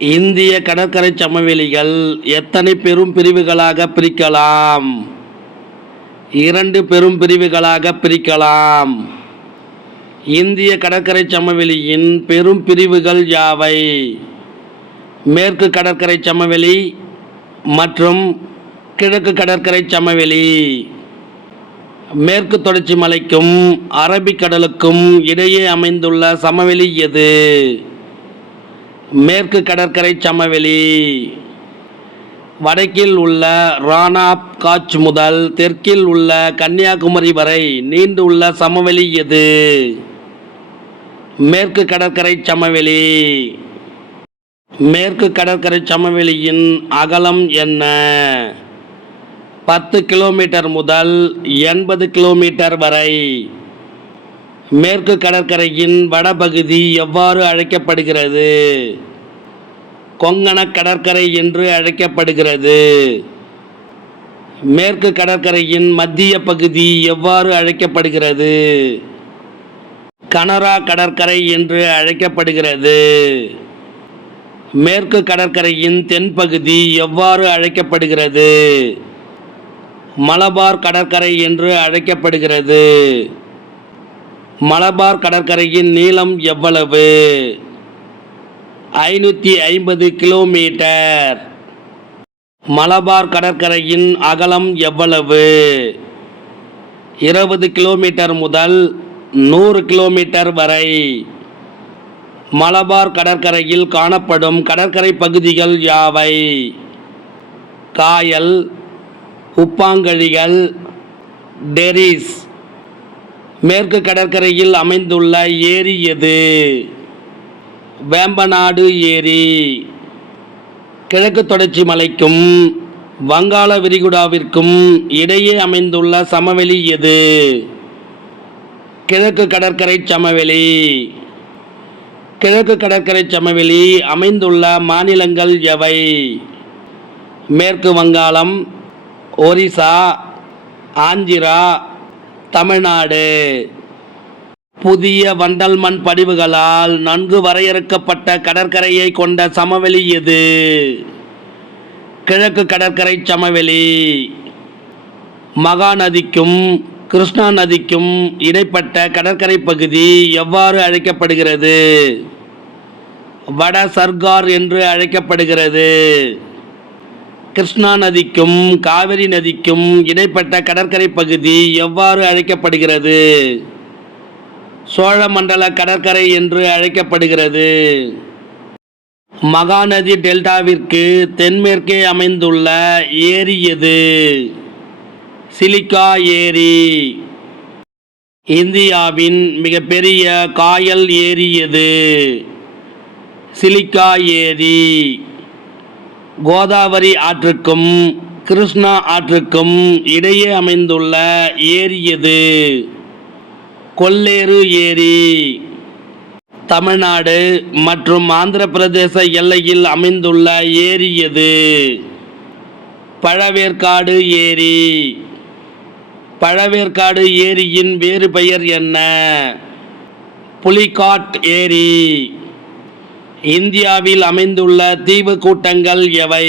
இந்திய கடற்கரை சமவெளிகள் எத்தனை பெரும் பிரிவுகளாக பிரிக்கலாம்? இரண்டு பெரும் பிரிவுகளாக பிரிக்கலாம். இந்திய கடற்கரை சமவெளியின் பெரும் பிரிவுகள் யாவை? மேற்கு கடற்கரை சமவெளி மற்றும் கிழக்கு கடற்கரை சமவெளி. மேற்கு தொடர்ச்சி மலைக்கும் அரபிக்கடலுக்கும் இடையே அமைந்துள்ள சமவெளி எது? மேற்கு கடற்கரை சமவெளி. வடக்கில் உள்ள ராணாப் காட்ச் முதல் தெற்கில் உள்ள கன்னியாகுமரி வரை நீண்டுள்ள சமவெளி எது? மேற்கு கடற்கரை சமவெளி. மேற்கு கடற்கரை சமவெளியின் அகலம் என்ன? பத்து கிலோமீட்டர் முதல் எண்பது கிலோமீட்டர் வரை. மேற்கு கடற்கரையின் வடபகுதி எவ்வாறு அழைக்கப்படுகிறது? கொங்கண கடற்கரை என்று அழைக்கப்படுகிறது. மேற்கு கடற்கரையின் மத்திய பகுதி எவ்வாறு அழைக்கப்படுகிறது? கனரா கடற்கரை என்று அழைக்கப்படுகிறது. மேற்கு கடற்கரையின் தென்பகுதி எவ்வாறு அழைக்கப்படுகிறது? மலபார் கடற்கரை என்று அழைக்கப்படுகிறது. மலபார் கடற்கரையின் நீளம் எவ்வளவு? ஐநூற்றி ஐம்பது கிலோமீட்டர். மலபார் கடற்கரையின் அகலம் எவ்வளவு? இருபது கிலோமீட்டர் முதல் நூறு கிலோமீட்டர் வரை. மலபார் கடற்கரையில் காணப்படும் கடற்கரை பகுதிகள் யாவை? காயல் உப்பாங்கழிகள் டெரிஸ் மேற்கு கடற்கரையில் அமைந்துள்ள ஏரி எது? வேம்பநாடு ஏரி. கிழக்கு தொடர்ச்சி மலைக்கும் வங்காள விரிகுடாவிற்கும் இடையே அமைந்துள்ள சமவெளி எது? கிழக்கு கடற்கரை சமவெளி. கிழக்கு கடற்கரை சமவெளி அமைந்துள்ள மாநிலங்கள் எவை? மேற்கு வங்காளம் ஒரிசா ஆந்திரா தமிழ்நாடு. புதிய வண்டல் மண் படிவுகளால் நன்கு வரையறுக்கப்பட்ட கடற்கரையை கொண்ட சமவெளி எது? கிழக்கு கடற்கரை சமவெளி. மகாநதிக்கும் கிருஷ்ணா நதிக்கும் இடைப்பட்ட கடற்கரை பகுதி எவ்வாறு அழைக்கப்படுகிறது? வட சர்கார் என்று அழைக்கப்படுகிறது. கிருஷ்ணா நதிக்கும் காவிரி நதிக்கும் இடைப்பட்ட கடற்கரை பகுதி எவ்வாறு அழைக்கப்படுகிறது? சோழமண்டல கடற்கரை என்று அழைக்கப்படுகிறது. மகாநதி டெல்டாவிற்கு தென்மேற்கே அமைந்துள்ள ஏரி எது? சிலிக்கா ஏரி. இந்தியாவின் மிகப்பெரிய காயல் ஏரி எது? சிலிக்கா ஏரி. கோதாவரி ஆற்றுக்கும் கிருஷ்ணா ஆற்றுக்கும் இடையே அமைந்துள்ள ஏரி எது? கொல்லேறு ஏரி. தமிழ்நாடு மற்றும் ஆந்திர பிரதேச எல்லையில் அமைந்துள்ள ஏரி எது? பழவேற்காடு ஏரி. பழவேற்காடு ஏரியின் வேறு பெயர் என்ன? புலிகாட் ஏரி. இந்தியாவில் அமைந்துள்ள தீவு கூட்டங்கள் எவை?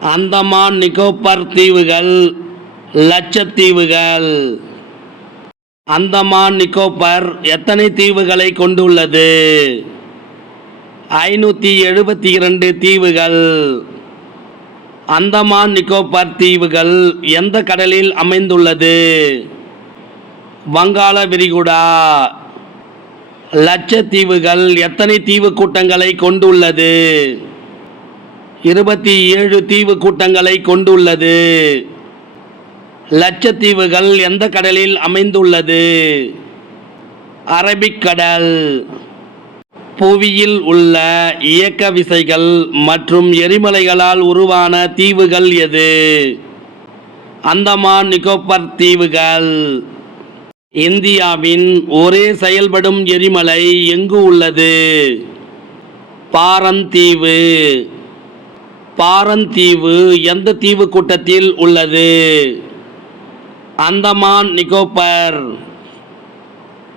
அந்தமான் நிக்கோபர் தீவுகள் லட்சத்தீவுகள் அந்தமான் நிக்கோபர் எத்தனை தீவுகளை கொண்டுள்ளது? ஐநூற்றி எழுபத்தி இரண்டு தீவுகள். அந்தமான் நிக்கோபார் தீவுகள் எந்த கடலில் அமைந்துள்ளது? வங்காள விரிகுடா லட்சத்தீவுகள் எத்தனை தீவு கூட்டங்களை கொண்டுள்ளது? இருபத்தி ஏழு தீவு கூட்டங்களை கொண்டுள்ளது. லட்சத்தீவுகள் எந்த கடலில் அமைந்துள்ளது? அரபிக்கடல் புவியில் உள்ள இயக்க விசைகள் மற்றும் எரிமலைகளால் உருவான தீவுகள் எது? அந்தமான் நிக்கோபர் தீவுகள். இந்தியாவின் ஒரே செயல்படும் எரிமலை எங்கு உள்ளது? பாரந்தீவு. பாரந்தீவு எந்த தீவு கூட்டத்தில் உள்ளது? அந்தமான் நிக்கோபர்.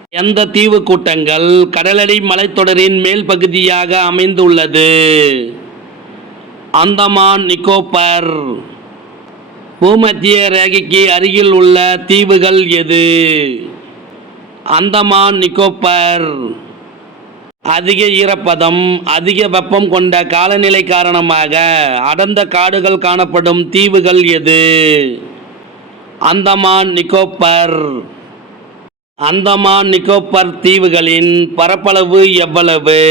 எந்த தீவு கூட்டங்கள் கடலடி மலைத்தொடரின் மேல் பகுதியாக அமைந்துள்ளது? அந்தமான் நிக்கோபர். பூமத்திய ரேகைக்கு அருகில் உள்ள தீவுகள் எது? அந்தமான் நிக்கோபர். அதிக ஈரப்பதம் அதிக வெப்பம் கொண்ட காலநிலை காரணமாக அடர்ந்த காடுகள் காணப்படும் தீவுகள் எது? அந்தமான் நிக்கோபர். அந்தமான் நிக்கோபர் தீவுகளின் பரப்பளவு எவ்வளவு?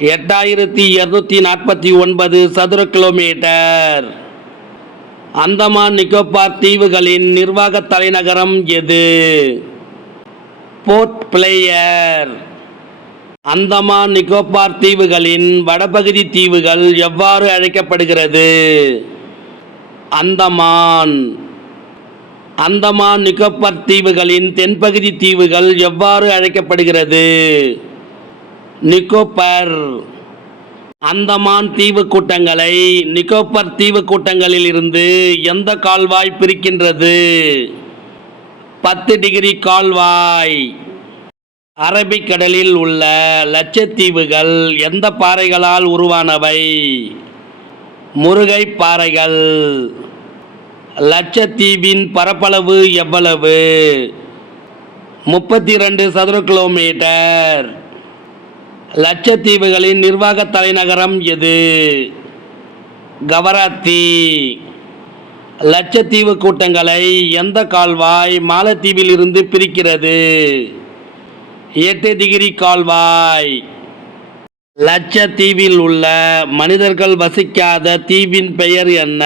எட்டாயிரத்தி இரநூத்தி நாற்பத்தி ஒன்பது சதுர கிலோமீட்டர். அந்தமான் நிக்கோபார் தீவுகளின் நிர்வாக தலைநகரம் எது? Board player. அந்தமான் நிக்கோபார் தீவுகளின் வடபகுதி தீவுகள் எவ்வாறு அழைக்கப்படுகிறது? அந்தமான். அந்தமான் நிக்கோபார் தீவுகளின் தென்பகுதி தீவுகள் எவ்வாறு அழைக்கப்படுகிறது? நிக்கோபர். அந்தமான் தீவு கூட்டங்களை நிக்கோபர் தீவு கூட்டங்களில் இருந்து எந்த கால்வாய் பிரிக்கின்றது? பத்து டிகிரி கால்வாய். அரபிக்கடலில் உள்ள லட்சத்தீவுகள் எந்த பாறைகளால் உருவானவை? முருகை பாறைகள். லட்சத்தீவின் பரப்பளவு எவ்வளவு? முப்பத்தி ரெண்டு சதுர கிலோமீட்டர். லட்சத்தீவுகளின் நிர்வாக தலைநகரம் எது? கவராத்தி. லட்சத்தீவு கூட்டங்களை எந்த கால்வாய் மாலத்தீவில் இருந்து பிரிக்கிறது? எட்டு டிகிரி கால்வாய். லட்சத்தீவில் உள்ள மனிதர்கள் வசிக்காத தீவின் பெயர் என்ன?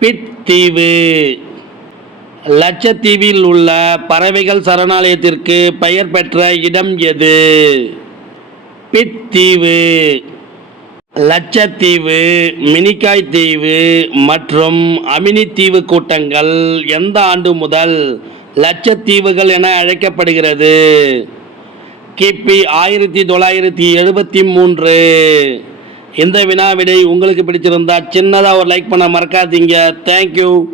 பிட் தீவு. லட்சத்தீவில் உள்ள பறவைகள் சரணாலயத்திற்கு பெயர் பெற்ற இடம் எது? பித்தீவு. லட்சத்தீவு மினிக்காய் தீவு மற்றும் அமினி தீவு கூட்டங்கள் எந்த ஆண்டு முதல் லட்சத்தீவுகள் என அழைக்கப்படுகிறது? கிபி ஆயிரத்தி தொள்ளாயிரத்தி எழுபத்தி மூன்று. இந்த வினாவிடை உங்களுக்கு பிடிச்சிருந்தா சின்னதாக ஒரு லைக் பண்ண மறக்காதீங்க. தேங்க்யூ